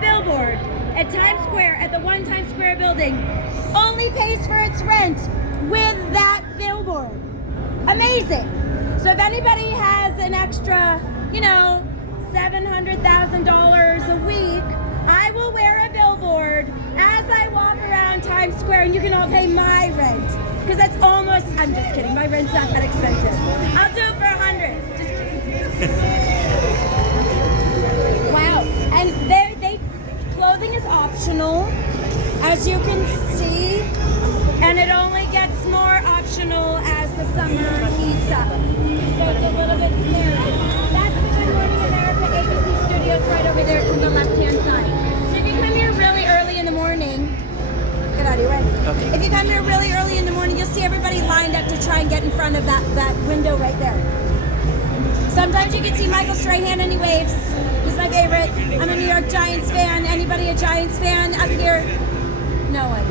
billboard at Times Square, at the One Times Square building, only pays for its rent with that billboard. Amazing. So if anybody has an extra, you know, $700,000 a week, I will wear a billboard as I walk around Times Square, and you can all pay my rent. Because that's almost, I'm just kidding, my rent's not that expensive. I'll do it for $100. Just kidding. Wow. And clothing is optional, as you can see, and it only gets more optional as the summer heats up. So it's a little bit scary. That's the Good Morning America ABC studios right over there to the left-hand side. So if you come here really early in the morning, get out of your way. Okay. If you come here really early in the morning, you'll see everybody lined up to try and get in front of that window right there. Sometimes you can see Michael Strahan and he waves. He's my favorite. I'm a New York Giants fan. Anybody a Giants fan up here? No one.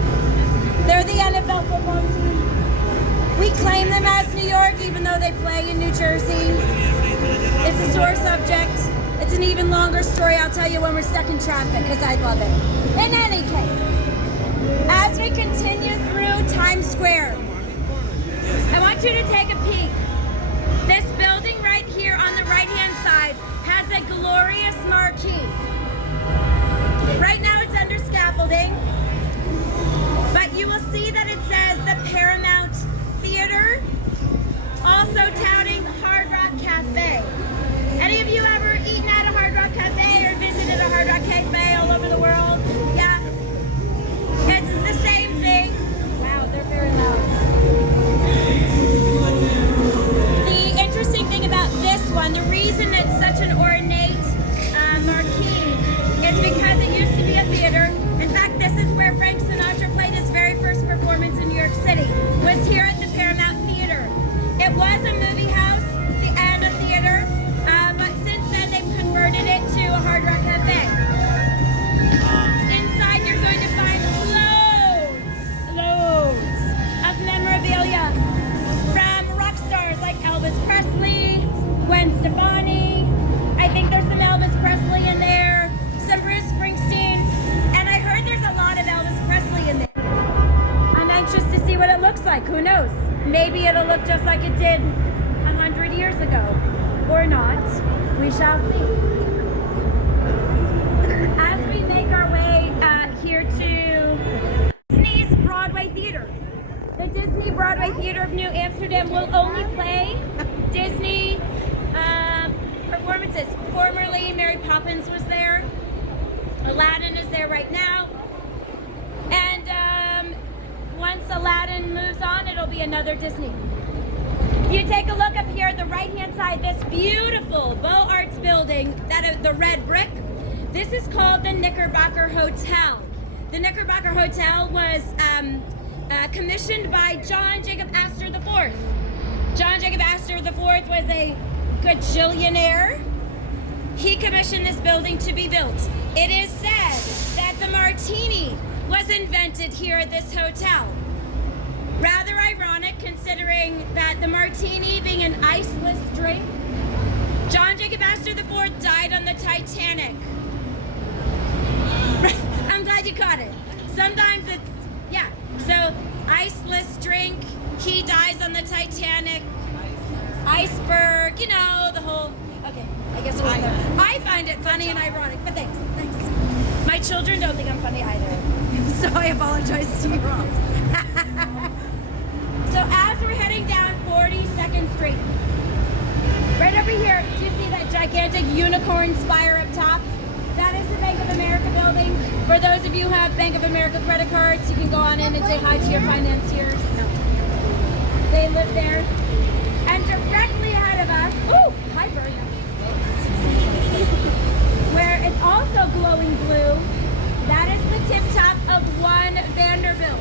They're the NFL football team. We claim them as New York even though they play in New Jersey. It's a sore subject. It's an even longer story. I'll tell you when we're stuck in traffic because I love it. In any case, as we continue through Times Square, I want you to take a peek. This building right here on the right-hand side has a glorious marquee. Right now it's under scaffolding, but you will see that it says the Paramount Theater, also touting Hard Rock Cafe. Any of you ever eaten at a Hard Rock Cafe or visited a Hard Rock Cafe all over the world? Yeah. It's the same thing. Wow, they're very loud. The interesting thing about this one, the reason it's such an ornate marquee is because it used to be a theater. In fact, this is where Frank Sinatra played his very first performance in New York City, was here at the Paramount Theater. It was a movie house and a theater, but since then they've converted it to a Hard Rock Cafe. Inside you're going to find loads of memorabilia from rock stars like Elvis Presley, Gwen Stefani. I think there's some Elvis Presley in there, some Bruce Springsteen, and I heard there's a lot of Elvis Presley in there. I'm anxious to see what it looks like. Who knows? Maybe it'll look just like it did 100 years ago, or not. We shall see. As we make our way here to Disney's Broadway Theater. The Disney Broadway Theater of New Amsterdam will only play Disney performances. Formerly, Mary Poppins was there. Aladdin is there right now. And once Aladdin moves on, it'll be another Disney. If you take a look up here at the right-hand side, this beautiful Beaux Arts building, the red brick, this is called the Knickerbocker Hotel. The Knickerbocker Hotel was commissioned by John Jacob Astor IV. John Jacob Astor IV was a gajillionaire. He commissioned this building to be built. It is said that the martini was invented here at this hotel. Rather ironic considering that the martini being an iceless drink. John Jacob Astor IV died on the Titanic. I'm glad you caught it. Sometimes it's, yeah. So, iceless drink, he dies on the Titanic, iceberg, you know, the whole, okay, I guess it was there. I find it funny and ironic, but thanks. My children don't think I'm funny either, so I apologize to you. So as we're heading down 42nd Street, right over here, do you see that gigantic unicorn spire up top? That is the Bank of America building. For those of you who have Bank of America credit cards, you can go on in and say hi to your financiers. They live there. And directly ahead of us, ooh, hi Bert. Where it's also glowing blue, that is the tip top of One Vanderbilt.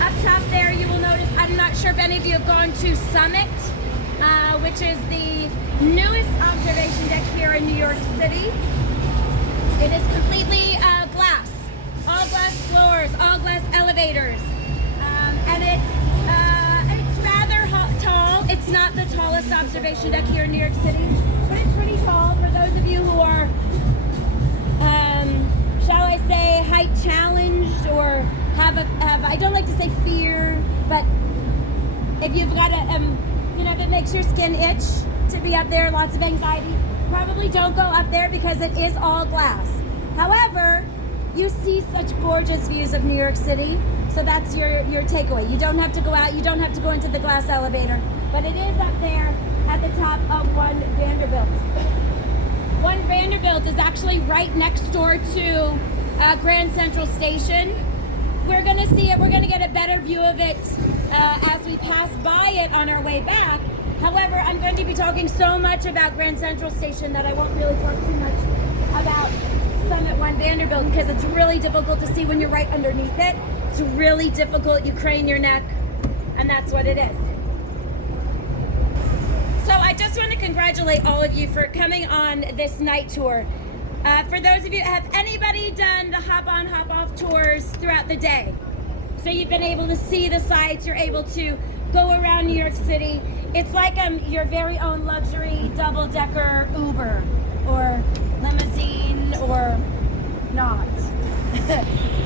Up top there, you will notice, I'm not sure if any of you have gone to Summit, which is the newest observation deck here in New York City. It is completely glass, all glass floors, all glass elevators, and it's rather tall. It's not the tallest observation deck here in New York City, but it's pretty tall for those of you who are I don't like to say fear, but if you've got if it makes your skin itch to be up there, lots of anxiety, probably don't go up there because it is all glass. However, you see such gorgeous views of New York City, so that's your takeaway. You don't have to go out, you don't have to go into the glass elevator, but it is up there at the top of One Vanderbilt. One Vanderbilt is actually right next door to Grand Central Station. We're gonna see it, we're gonna get a better view of it as we pass by it on our way back. However, I'm going to be talking so much about Grand Central Station that I won't really talk too much about Summit One Vanderbilt because it's really difficult to see when you're right underneath it. It's really difficult, you crane your neck, and that's what it is. So I just want to congratulate all of you for coming on this night tour. For those of you, have anybody done the hop on, hop off tours throughout the day? So you've been able to see the sights, you're able to go around New York City. It's like your very own luxury double-decker Uber or limousine or not.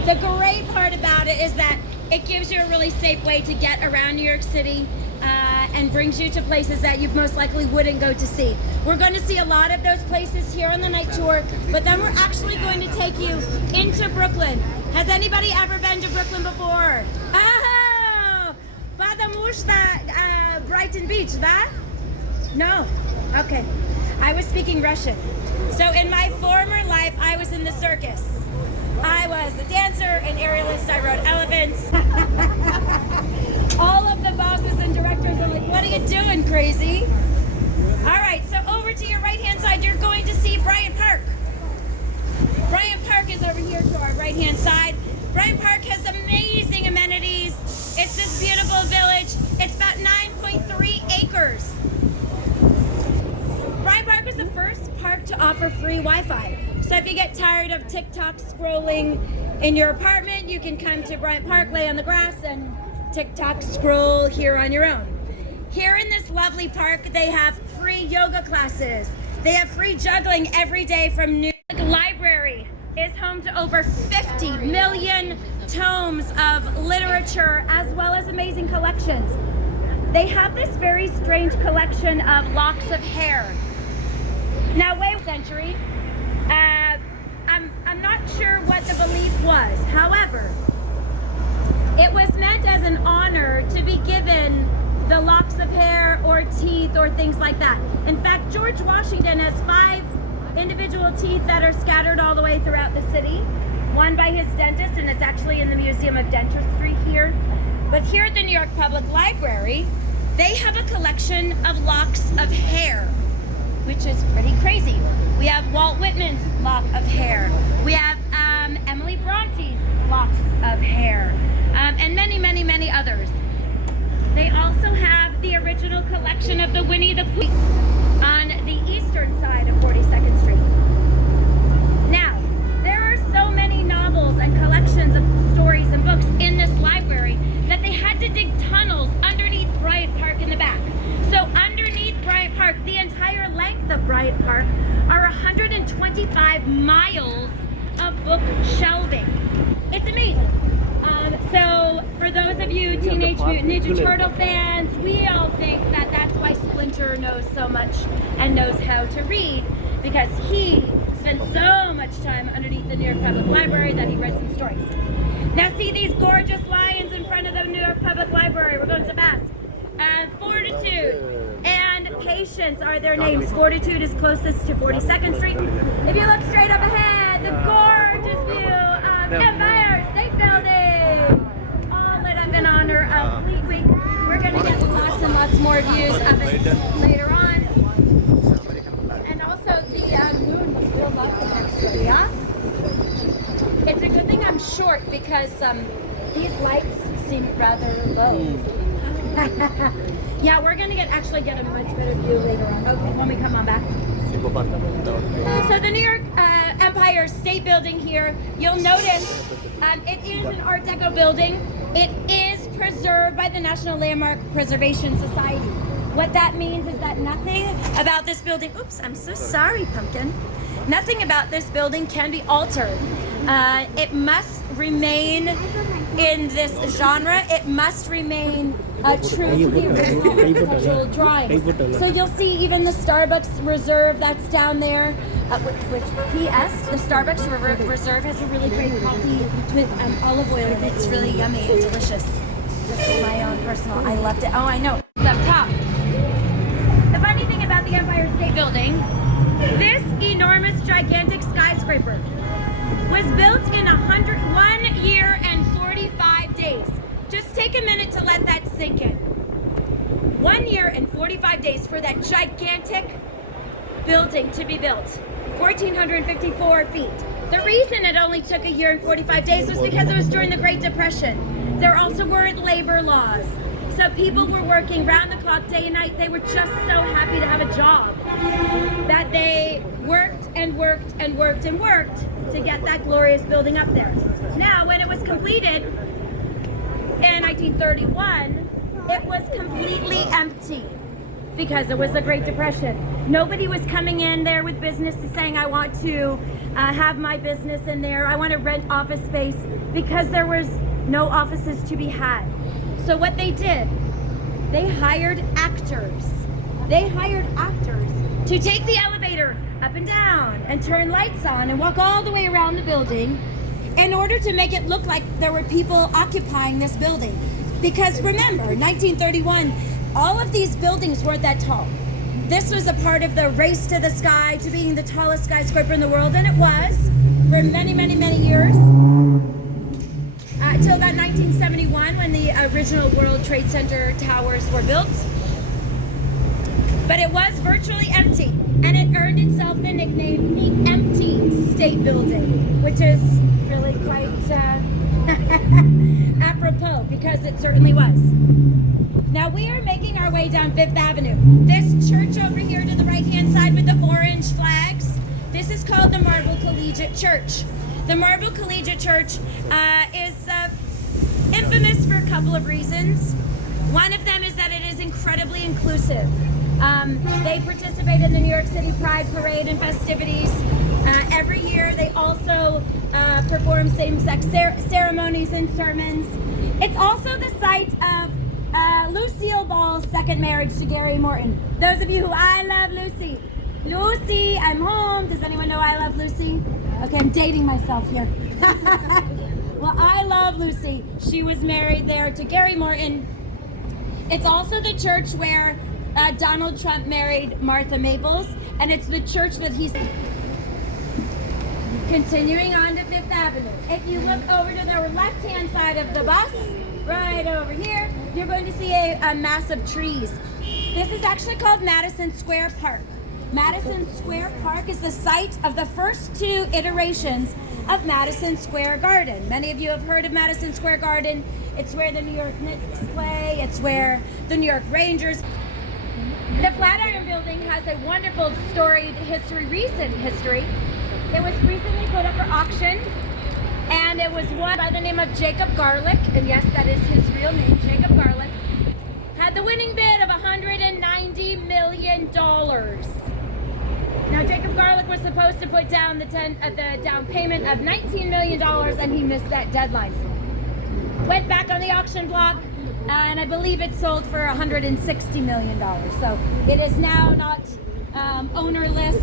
The great part about it is that it gives you a really safe way to get around New York City and brings you to places that you most likely wouldn't go to see. We're going to see a lot of those places here on the night tour, but then we're actually going to take you into Brooklyn. Has anybody ever been to Brooklyn before? Oh, потому что Brighton Beach, that? No? Okay. I was speaking Russian. So in my former life, I was in the circus. I was a dancer, an aerialist, I rode elephants. All of the bosses and directors are like, what are you doing, crazy? All right, so over to your right-hand side, you're going to see Bryant Park. Bryant Park is over here to our right-hand side. Bryant Park has amazing amenities. It's this beautiful village. It's about 9.3 acres. Bryant Park is the first park to offer free Wi-Fi. So if you get tired of TikTok scrolling in your apartment, you can come to Bryant Park, lay on the grass, and TikTok scroll here on your own. Here in this lovely park, they have free yoga classes. They have free juggling every day from New York. Library is home to over 50 million tomes of literature as well as amazing collections. They have this very strange collection of locks of hair. Now, wait a century. I'm not sure what the belief was. However, it was meant as an honor to be given the locks of hair or teeth or things like that. In fact, George Washington has 5 individual teeth that are scattered all the way throughout the city. One by his dentist, and it's actually in the Museum of Dentistry here. But here at the New York Public Library, they have a collection of locks of hair, which is pretty crazy. We have Walt Whitman's lock of hair. We have Emily Bronte's locks of hair, and many, many, many others. They also have the original collection of the Winnie the Pooh on the eastern side of 42nd Street. Now, there are so many novels and collections of stories and books in this library that they had to dig tunnels underneath Bryant Park in the back. So underneath Bryant Park, the entire length of Bryant Park are 125 miles of book shelving. It's amazing. So for those of you Teenage Mutant Ninja Turtle fans, we all think that that's why Splinter knows so much and knows how to read, because he spent so much time underneath the New York Public Library that he read some stories. Now see these gorgeous lions in front of the New York Public Library. We're going to Mass. Fortitude and Patience are their names. Fortitude is closest to 42nd Street. If you look straight up ahead, the gorgeous view of Empire State Building, all lit up in honor of Fleet Week. We're going to get lots and lots more views of it later on. And also the moon was still up in next to it, yeah? It's a good thing I'm short because these lights seem rather low. Yeah, we're gonna actually get a much better view later on. Okay, when we come on back. So the New York Empire State Building here, you'll notice it is an Art Deco building. It is preserved by the National Landmark Preservation Society. What that means is that nothing about this building, oops, I'm so sorry, Pumpkin. Nothing about this building can be altered. It must remain in this genre, it must remain true to the original architectural drawings. So you'll see even the Starbucks Reserve that's down there, which P.S. the Starbucks Reserve has a really great coffee with olive oil in it. It's really yummy and delicious. That's my own personal. I loved it. Oh, I know. It's up top. The funny thing about the Empire State Building, this enormous, gigantic skyscraper was built in 101 year and 45 days. Just take a minute to let that sink in. 1 year and 45 days for that gigantic building to be built. 1,454 feet. The reason it only took a year and 45 days was because it was during the Great Depression. There also weren't labor laws. So people were working round the clock, day and night. They were just so happy to have a job that they worked and worked and worked and worked to get that glorious building up there. Now, when it was completed in 1931, it was completely empty because it was the Great Depression. Nobody was coming in there with businesses saying, I want to have my business in there. I want to rent office space, because there was no offices to be had. So what they did, they hired actors. They hired actors to take the elevator up and down and turn lights on and walk all the way around the building in order to make it look like there were people occupying this building. Because remember, 1931, all of these buildings weren't that tall. This was a part of the race to the sky, to being the tallest skyscraper in the world, and it was for many, many, many years. Till about 1971, when the original World Trade Center towers were built. But it was virtually empty, and it earned itself the nickname the Empty State Building, which is really quite apropos, because it certainly was. Now we are making our way down Fifth Avenue. This church over here to the right-hand side with the orange flags, this is called the Marble Collegiate Church. The Marble Collegiate Church is infamous for a couple of reasons. One of them is that it is incredibly inclusive. They participate in the New York City Pride Parade and festivities. Every year they also perform same-sex ceremonies and sermons. It's also the site of Lucille Ball's second marriage to Gary Morton. Those of you who I Love Lucy. Lucy, I'm home. Does anyone know I Love Lucy? Okay, I'm dating myself here. Well, I Love Lucy. She was married there to Gary Morton. It's also the church where Donald Trump married Martha Maples, and it's the church that he's continuing on to Fifth Avenue. If you look over to the left-hand side of the bus, right over here, you're going to see a mass of trees. This is actually called Madison Square Park. Madison Square Park is the site of the first two iterations of Madison Square Garden. Many of you have heard of Madison Square Garden. It's where the New York Knicks play. It's where the New York Rangers. The Flatiron Building has a wonderful storied history, recent history. It was recently put up for auction, and it was won by the name of Jacob Garlick, and yes, that is his real name, Jacob Garlick. Had the winning bid of $190 million. Now, Jacob Garlick was supposed to put down the down payment of $19 million, and he missed that deadline. Went back on the auction block, and I believe it sold for $160 million. So it is now not ownerless.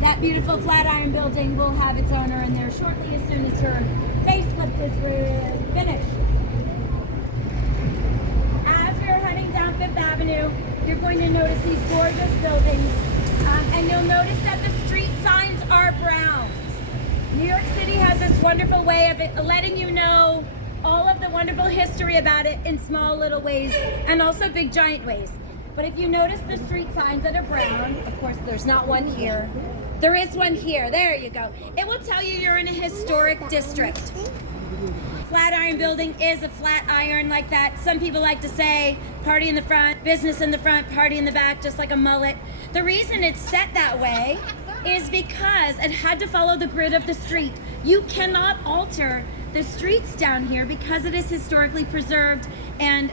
That beautiful Flatiron Building will have its owner in there shortly, as soon as her facelift is finished. As we're heading down Fifth Avenue, you're going to notice these gorgeous buildings. And you'll notice that the street signs are brown. New York City has this wonderful way of letting you know all of the wonderful history about it in small little ways, and also big giant ways. But if you notice the street signs that are brown, of course there's not one here. There is one here. There you go. It will tell you you're in a historic district. Flatiron Building is a flat iron like that. Some people like to say party in the front, business in the front, party in the back, just like a mullet. The reason it's set that way is because it had to follow the grid of the street. You cannot alter the streets down here because it is historically preserved, and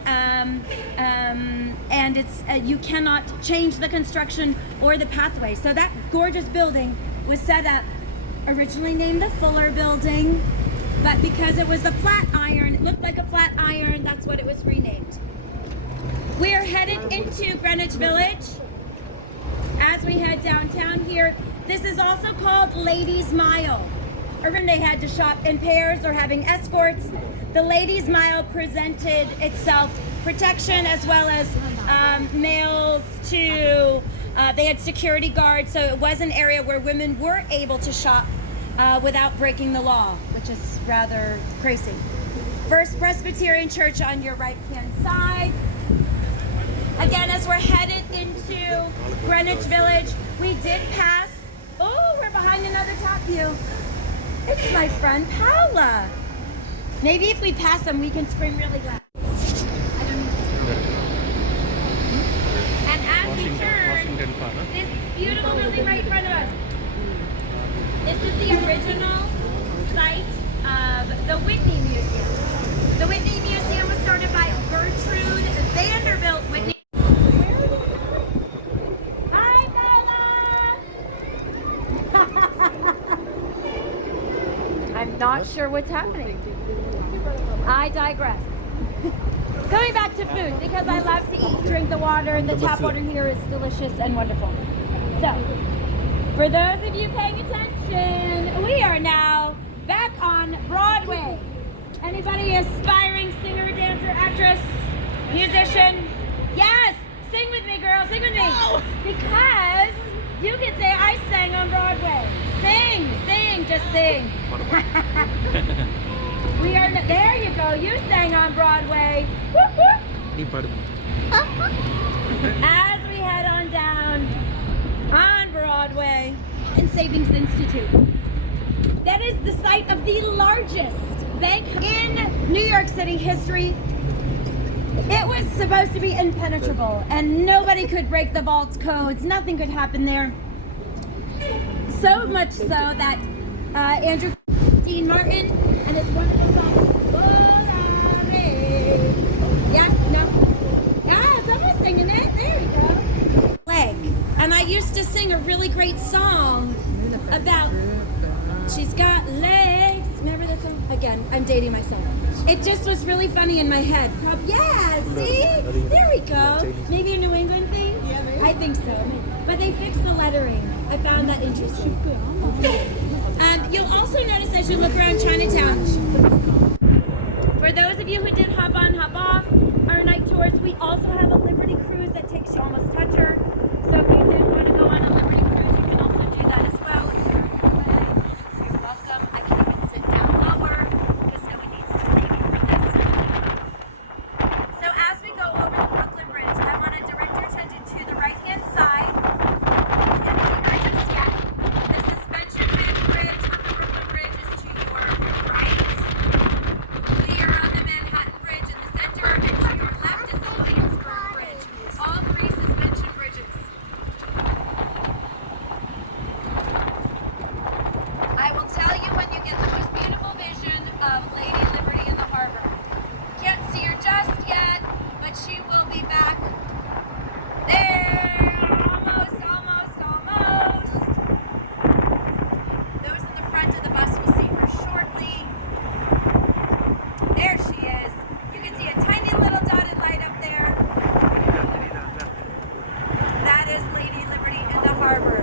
it's you cannot change the construction or the pathway. So that gorgeous building was set up, originally named the Fuller Building, but because it was a flat iron, it looked like a flat iron, that's what it was renamed. We are headed into Greenwich Village as we head downtown here. This is also called Ladies Mile. Or when they had to shop in pairs or having escorts, the Ladies Mile presented itself protection as well as males to, they had security guards, so it was an area where women were able to shop without breaking the law, which is rather crazy. First Presbyterian Church on your right hand side. Again, as we're headed into Greenwich Village, we did pass, oh, we're behind another top view. It's my friend Paula. Maybe if we pass them, we can scream really loud. I don't know. And as we turn, this beautiful building right in front of us, this is the original site of the Whitney Museum. The Whitney Museum was started by Gertrude Vanderbilt Whitney. Hi, Bella! I'm not sure what's happening. I digress. Going back to food, because I love to eat, drink the water, and the tap water here is delicious and wonderful. So, for those of you paying attention, we are now back on Broadway. Anybody aspiring singer, dancer, actress, musician? Yes! Sing with me, girl, sing with me. No. Because you can say I sang on Broadway. Sing, sing, just sing. We are, there you go, you sang on Broadway. Whoop, whoop. As we head on down on Broadway and Savings Institute. That is the site of the largest bank in New York City history. It was supposed to be impenetrable and nobody could break the vault's codes. Nothing could happen there. So much so that Andrew Dean Martin and his wonderful song, yeah, no. Yeah, someone's singing it. There you go. Leg. And I used to sing a really great song about she's got legs. Remember that song? Again, I'm dating myself. It just was really funny in my head. Yeah, see? There we go. Maybe a New England thing? Yeah, maybe. I think so. But they fixed the lettering. I found that interesting. You'll also notice as you look around Chinatown, for those of you who did hop on, hop off, our night tours, we also have a Liberty cruise that takes you almost toucher. So if you did want to go on a Liberty cruise, you can also do that as well. If you're in LA, you're welcome. I can even sit down lower because no one needs to see me for this. So as we go over the Brooklyn Bridge, I want to direct your attention to the right-hand side. You can't see her just yet. The suspension bridge on the Brooklyn Bridge is to your right. We are on the Manhattan Bridge in the center, and to your left is the Williamsburg Bridge. All three suspension bridges. I will tell you when you get the most beautiful vision of Lady Liberty in the harbor. Can't see her just yet, but she will be back there. Almost, almost, almost. Those in the front of the bus will see her shortly. There she is. You can see a tiny little dotted light up there. That is Lady Liberty in the harbor.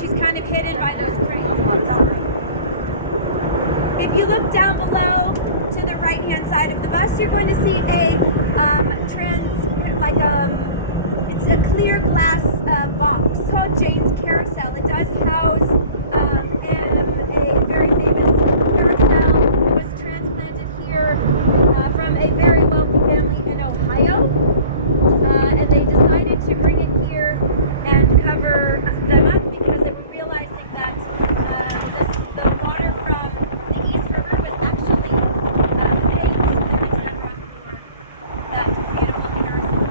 She's kind of hidden by those cranes. If you look down below to the right-hand side of the bus, you're going to see a it's a clear glass box. It's called Jane's Carousel. It does house a very famous carousel that was transplanted here from a very wealthy family in Ohio. And they decided to bring it here and cover them up because they were realizing that the water from the East River was actually paint that makes them rough for that beautiful carousel.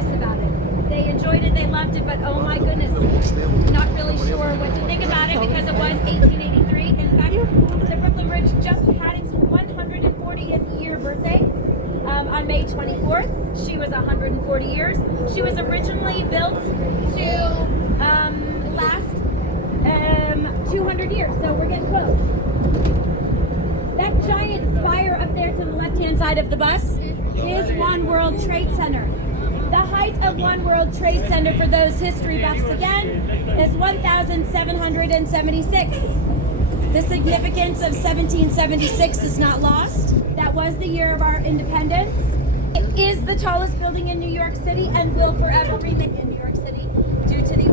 nervous about it. They enjoyed it, they loved it, but oh my goodness, not really sure what to think about it because it was 1883. In fact, the Brooklyn Bridge just had its 140th year birthday on May 24th. She was 140 years. She was originally built to last 200 years, so we're getting close. That giant spire up there to the left-hand side of the bus is One World Trade Center. The height of One World Trade Center, for those history buffs again, is 1,776. The significance of 1776 is not lost. That was the year of our independence. It is the tallest building in New York City and will forever remain in New York City due to the